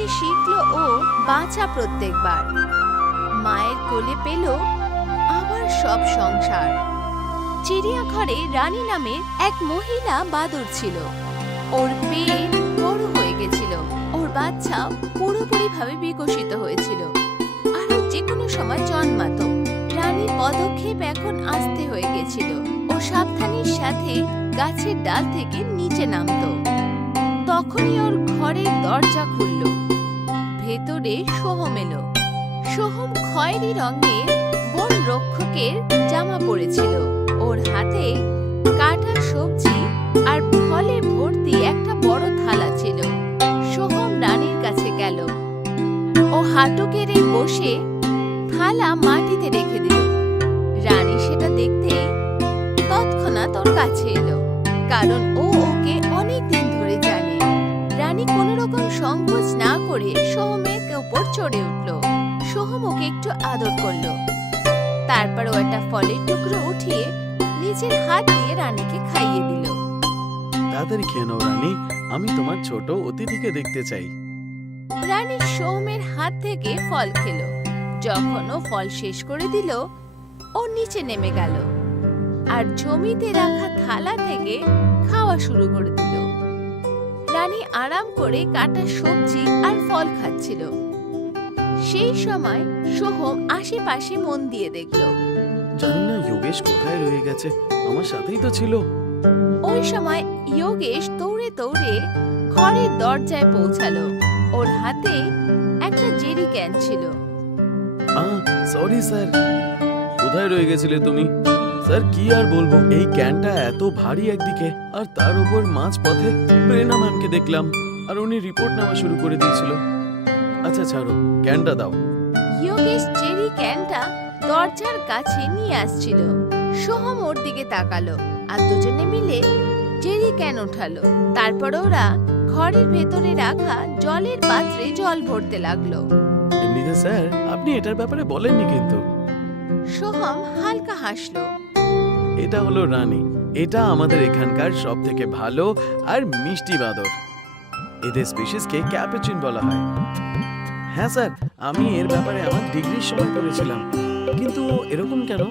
সে শিখল ও বাঁচা প্রত্যেকবার। মায়ের কোলে পেল আবার সব সংসার। চিড়িয়াঘরে রানী নামের এক মহিলা বাদর ছিল। ওর পেট বড় হয়ে গেছিল, ওর বাচ্চা পুরোপুরিভাবে বিকশিত হয়েছিল, আর ও যে কোনো সময় জন্মাতো। রানীর পদক্ষেপ এখন আস্তে হয়ে গেছিল। ও সাবধানের সাথে গাছের ডাল থেকে নিচে নামতো। তখনই ওর ঘরের দরজা খুলল। ভেতরে সোহম এলো। সোহম খয়েরি রঙের বন রক্ষকের জামা পরেছিল। ওর হাতে কাটা সবজি আর ফলে ভর্তি একটা বড় থালা ছিল। সোহম রানীর কাছে গেল। ও হাঁটু গেড়ে বসে থালা মাটিতে রেখে দিল। রানী সেটা দেখতে তৎক্ষণাৎ ওর কাছে এলো, কারণ ও ওকে অনেক দিন ধরে জানে। রানী কোনো রকম সংকোচ না করে সোহমের উপর চড়ে উঠল। সোহম ওকে একটু আদর করলো। তারপর ও একটা ফলের টুকরো উঠিয়ে নিজের হাত দিয়ে রানীকে খাইয়ে দিল। তাড়াতাড়ি খেয়ে নাও রানী, আমি তোমার ছোট অতিথিকে দেখতে চাই। রানী সোহমের হাত থেকে ফল খেলো। যখন ও ফল শেষ করে দিল, ও নিচে নেমে গেল আর জমিতে রাখা থালা থেকে খাওয়া শুরু করে দিল। রানী আরাম করে কাটা সবজি আর ফল খাচ্ছিল। সেই সময় সোহম আশেপাশে মন দিয়ে দেখল। জানি না যোগেশ কোথায় রয়ে গেছে, আমার সাথেই তো ছিল। ওই সময় যোগেশ দৌড়ে দৌড়ে ঘরের দরজায় পৌঁছালো। ওর হাতে একটা জেরি ক্যান ছিল। সরি স্যার, কোথায় রয়ে গেছিলে তুমি? স্যার কি আর বলবো, এই ক্যানটা এত ভারী একদিকে, আর তার উপর মাঝ পথে প্রেরণা ম্যামকে দেখলাম, আর উনি রিপোর্ট নেওয়া শুরু করে দিয়েছিল। আচ্ছা ছাড়ো, ক্যানটা দাও। যোগেশ জেরি ক্যানটা দরজার কাছে নিয়ে আসছিল। সোহম ওর দিকে তাকালো আর দুজনে মিলে জেরি ক্যান ওঠালো। তারপর ওরা ঘরের ভেতরে রাখা জলের পাত্রে জল ভরতে লাগলো। এমনিতে স্যার আপনি এটার ব্যাপারে বলেননি কিন্তু। সোহম হালকা হাসলো। এটা হলো রানী, এটা আমাদের এখানকার সব থেকে ভালো আর মিষ্টি বাঁদর। এদের স্পিসিসকে ক্যাপুচিন বলা হয়। হ্যাঁ স্যার, আমি এর ব্যাপারে আমার ডিগ্রির সময় পড়েছিলাম। কিন্তু এরকম কেন?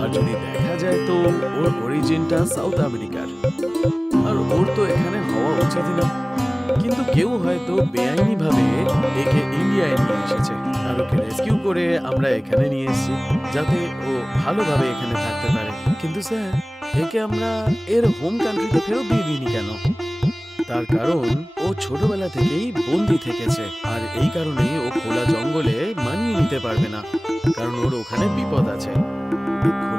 আর যদি দেখা যায় তো ওর অরিজিনটা সাউথ আমেরিকার, আর ওর তো এখানে হওয়া উচিতই না। কিন্তু কেউ হয়তো বেআইনি ভাবে একে ইন্ডিয়ায় নিয়ে এসেছে, আর ওকে রেস্কিউ করে আমরা এখানে নিয়ে এসেছি যাতে ও ভালোভাবে এখানে থাকতে পারে। কিন্তু স্যার একে আমরা এর হোম কান্ট্রিতে ফেরত দিয়ে দিইনি কেন? তার কারণ ও ছোটবেলা থেকেই বন্দি থেকেছে, আর এই কারণেই ও খোলা জঙ্গলে মানিয়ে নিতে পারবে না, কারণ ওর ওখানে বিপদ আছে।